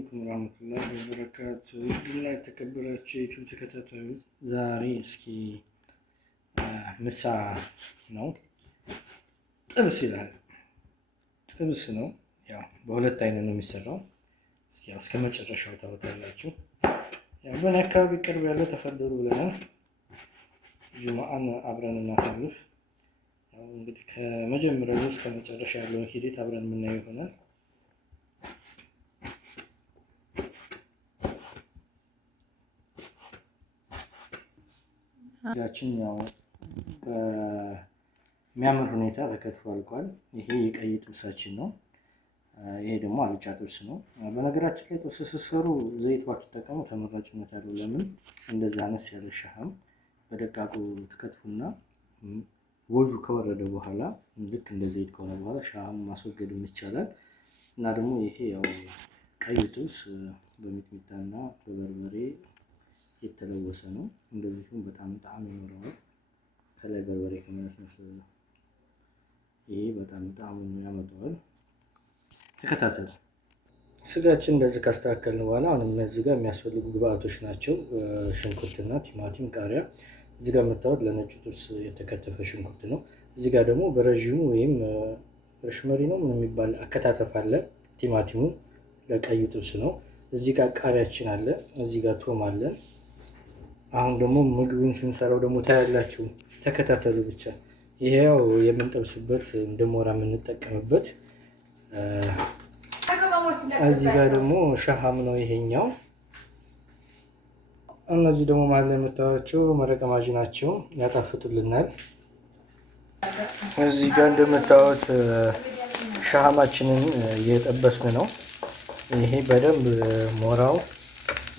አለይኩም ወራህመቱላሂ ወበረካቱ። ውድና የተከበራችሁ የዩቲዩብ ተከታታዮች ዛሬ እስኪ ምሳ ነው። ጥብስ ይላል። ጥብስ ነው። ያው በሁለት አይነት ነው የሚሰራው። እስኪ ያው እስከ መጨረሻው ታወጣላችሁ። ያው በእኔ አካባቢ ቅርብ ያለ ተፈደሩ ብለናል። ጁማአን አብረን እናሳልፍ። ያው እንግዲህ ከመጀመሪያው እስከ መጨረሻ ያለውን ሂደት አብረን የምናየው ይሆናል። እዛችን ያው በሚያምር ሁኔታ ተከትፎ አልቋል። ይሄ የቀይ ጥብሳችን ነው። ይሄ ደግሞ አልጫ ጥብስ ነው። በነገራችን ላይ ጥብስ ስትሰሩ ዘይት ባትጠቀሙ ተመራጭነት ያለው። ለምን እንደዚህ አነስ ያለ ሻህም በደቃቁ ትከትፉና ወዙ ከወረደ በኋላ ልክ እንደ ዘይት ከሆነ በኋላ ሻህም ማስወገድ ይቻላል። እና ደግሞ ይሄ ያው ቀይ ጥብስ በሚጥሚጣና በበርበሬ የተለወሰ ነው። እንደዚሁም በጣም ጣዕም ይኖረዋል። ከላይ በርበሬ ከመነስነስ ይሄ በጣም ጣዕሙን ያመጣዋል። ተከታተሉ። ስጋችን እንደዚህ ካስተካከልን በኋላ አሁን እዚህ ጋር የሚያስፈልጉ ግብአቶች ናቸው። ሽንኩርትና ቲማቲም፣ ቃሪያ። እዚህ ጋር የምታዩት ለነጩ ጥብስ የተከተፈ ሽንኩርት ነው። እዚህ ጋር ደግሞ በረዥሙ ወይም ረሽመሪ ነው ምን የሚባል አከታተፍ አለ። ቲማቲሙ ለቀዩ ጥብስ ነው። እዚህ ጋር ቃሪያችን አለ። እዚህ ጋር ቶም አለ። አሁን ደግሞ ምግቡን ስንሰራው ደግሞ ታያላችሁ። ተከታተሉ ብቻ። ይሄ ያው የምንጠብስበት እንደ ሞራ የምንጠቀምበት። እዚህ ጋር ደግሞ ሻሃም ነው ይሄኛው። እነዚህ ደግሞ ማለት የምታዩቸው መረቀ ማጂ ናቸው፣ ያጣፍጡልናል። እዚህ ጋር እንደምታዩት ሻሃማችንን እየጠበስን ነው። ይሄ በደንብ ሞራው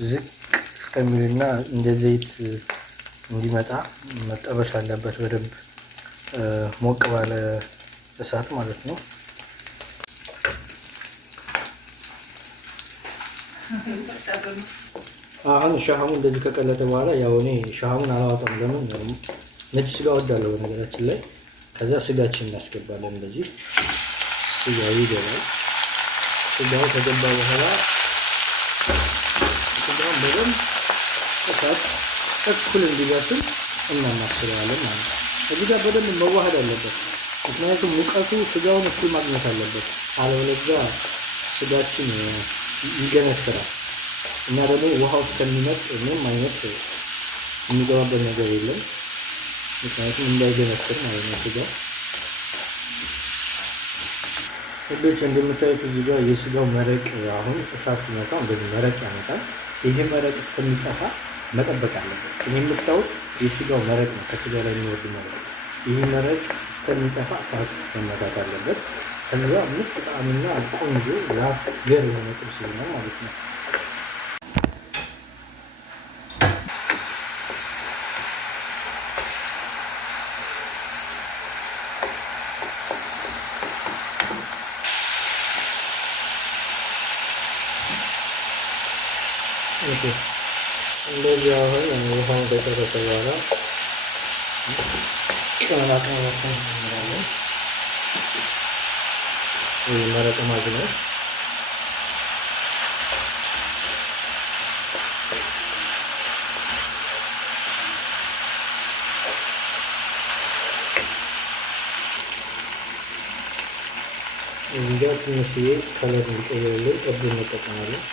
ዝቅ እስከሚልና እንደ ዘይት እንዲመጣ መጠበስ አለበት። በደንብ ሞቅ ባለ እሳት ማለት ነው። አሁን ሻሃሙ እንደዚህ ከቀለጠ በኋላ ያው እኔ ሻሃሙን አላወጣም። ለምን ነጭ ስጋ ወዳለሁ በነገራችን ላይ። ከዛ ስጋችን እናስገባለን። እንደዚህ ስጋው ይገባል። ስጋው ከገባ በኋላ ስጋውን በደንብ እሳት እኩል እንዲበስል እናማስለዋለን ማለት ነው። እዚህ ጋር በደንብ መዋሃድ አለበት። ምክንያቱም ሙቀቱ ስጋውን እኩል ማግኘት አለበት። አለበለዚያ ስጋችን ይገነፍራል እና ደግሞ ውሃው እስከሚመጥ ምንም አይነት የሚገባበት ነገር የለም። ምክንያቱም እንዳይገነፍር ማለት ነው ስጋው። ሁሎች እንደምታዩት እዚህ ጋር የስጋው መረቅ አሁን እሳት ሲመጣ እንደዚህ መረቅ ያመጣል። ይሄ መረቅ እስከሚጠፋ መጠበቅ አለበት። ይሄ የምታዩት የስጋው መረቅ ነው፣ ከስጋው ላይ የሚወርድ መረቅ። ይህ መረቅ እስከሚጠፋ እሳት መመታት አለበት። ከዛ ምርጥ ጣዕምና ቆንጆ ላፍ ገር የሆነ ጥብስ ይሆናል ማለት ነው። እንደዚህ አሁን ውሃውን ከጨረሰ በኋላ ቅመማ ቅመሞችን እንጨምራለን። ይህ መረቅ ማጅ ነው። እዚህ ጋር ትንሽዬ ከለር እንዲቀይርልን እርድ እንጠቀማለን።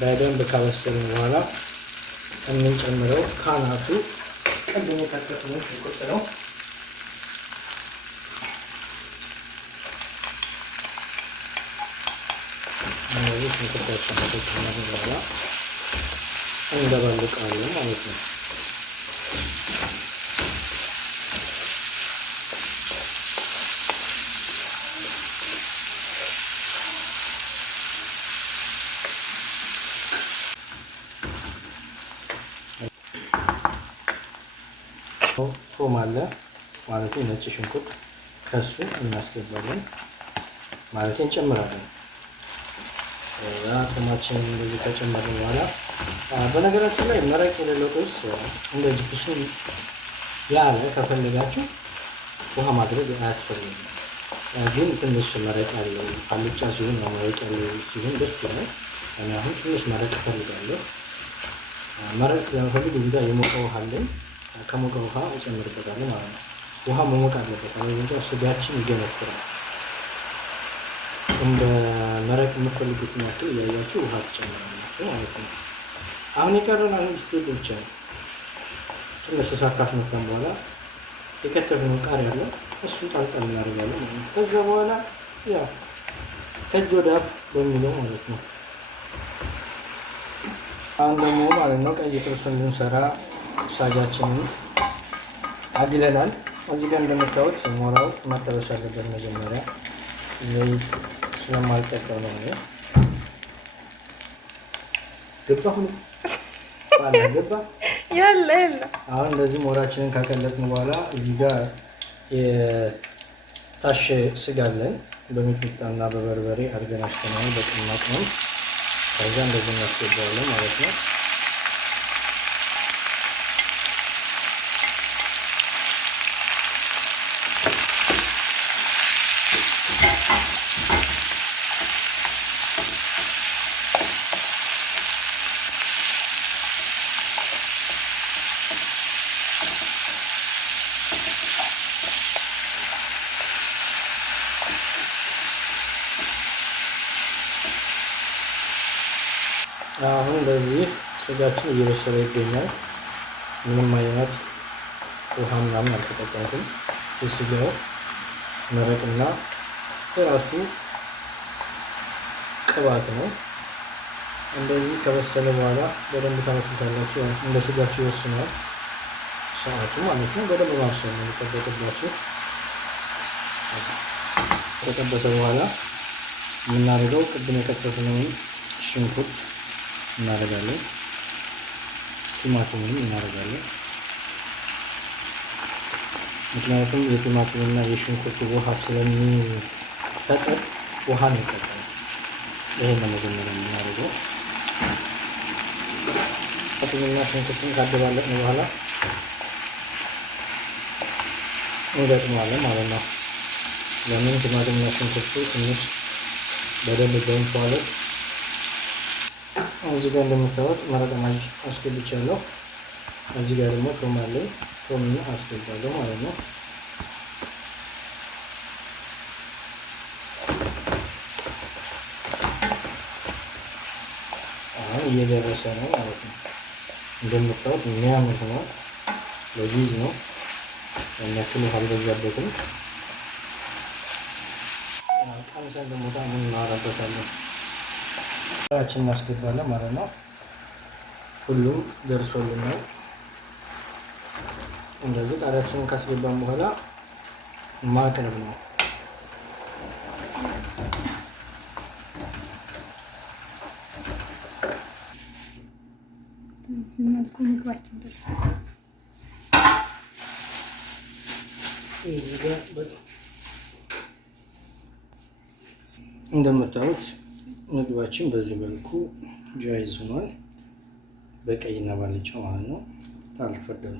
በደንብ ካበሰልን በኋላ የምንጨምረው ካናቱ ቀድሞ ከተፈተነው ሽንኩርት ነው። እነዚህ ሽንኩርታችን ከተጨመረ በኋላ እንደባልቃለን ማለት ነው። ቶም አለ ማለት ነጭ ሽንኩርት ከሱ እናስገባለን ማለት እንጨምራለን። ቶማችንን እንደዚህ ከጨመርን በኋላ በነገራችን ላይ መረቅ የሌለው ጥብስ እንደዚህ ክሽን ያለ ከፈለጋችሁ ውሃ ማድረግ አያስፈልግም። ግን ትንሽ መረቅ ያለው አልጫ ሲሆን መረቅ ያለው ሲሆን ደስ ይላል። እኔ አሁን ትንሽ መረቅ እፈልጋለሁ። መረቅ ስለምፈልግ እዚህ ጋር የሞቀ ውሃ አለኝ። ከሞቀ ውሃ እጨምርበታለሁ ማለት ነው። ውሃ መሞቅ አለበት፣ አለበለዚያ ስጋችን ይገነፍራል። እንደ መረቅ የምትፈልጉትን ያክል እያያችሁ ውሃ ትጨምራላችሁ ማለት ነው። አሁን የቀረን አንድ ስቴፕ ብቻ ነው። ትንሽ እሳት ካስመታን በኋላ የከተፍነው ቃሪያ አለ፣ እሱን ጣልጣል እናደርጋለን ማለት ነው። ከዛ በኋላ ያው ከእጅ ወደ አፍ በሚለው ማለት ነው። አሁን ደግሞ ማለት ነው ቀይ ጥብሱን ልንሰራ ሳጃችንን አግለናል። እዚህ ጋር እንደምታዩት ሞራው መጠበስ አለበት መጀመሪያ። ዘይት ስለማልጠቀም ነው እኔ። ገባ ሁሉ ባላ ገባ ያለ አሁን እንደዚህ ሞራችንን ካቀለጥን በኋላ እዚህ ጋር የታሸ ስጋ አለን። በሚጥሚጣና በበርበሬ አድርገን አሽተናል በቅመማ ቅመም። ከዛ እንደዚህ እናስገባዋለን ማለት ነው። አሁን በዚህ ስጋችን እየበሰለ ይገኛል። ምንም አይነት ውሃ ምናምን አልተጠቀምኩም። የስጋው መረቅና የራሱ ቅባት ነው። እንደዚህ ከበሰለ በኋላ በደንብ ታበስሉታላችሁ። እንደ ስጋችሁ ይወስናል ሰዓቱ ማለት ነው። በደንብ ማብሰል ነው የሚጠበቅባችሁ። ከተጠበሰ በኋላ የምናደርገው ቅድም የከተፍነውን ሽንኩርት እናደርጋለን። ቲማቲምንም እናደርጋለን። ምክንያቱም የቲማቲምና የሽንኩርት ውሃ ስለሚፈጠር ውሃ እንጠቀም። ይሄን ለመጀመሪያ የምናደርገው ቲማቲምና ሽንኩርትን ካደባለቅን በኋላ እንገጥማለን ማለት ነው። ለምን ቲማቲምና ሽንኩርቱ ትንሽ በደንብ ገንፏለት። እዚህ ጋር እንደምታዩት መረቅ ማጅ አስገብቻለሁ። እዚህ ጋር ደግሞ ቶም አለኝ። ቶምን አስገባለሁ ማለት ነው። አሁን እየደረሰ ነው ማለት ነው። እንደምታዩት የሚያምር ነው። ለዚዝ ነው። ያክል ውሃ አልበዛበትም። ቀምሰን ደግሞ ምን እናወራበታለን። ቃሪያችን እናስገባለን ማለት ነው። ሁሉም ደርሶልናል። እንደዚህ ቃሪያችንን ካስገባን በኋላ ማቅረብ ነው። መልኩ ምግባችን ደርሷል። እንደምታዩት ምግባችን በዚህ መልኩ ጃይዝ ሆኗል። በቀይና ባልጫ ማለት ነው። ታልፈደሉ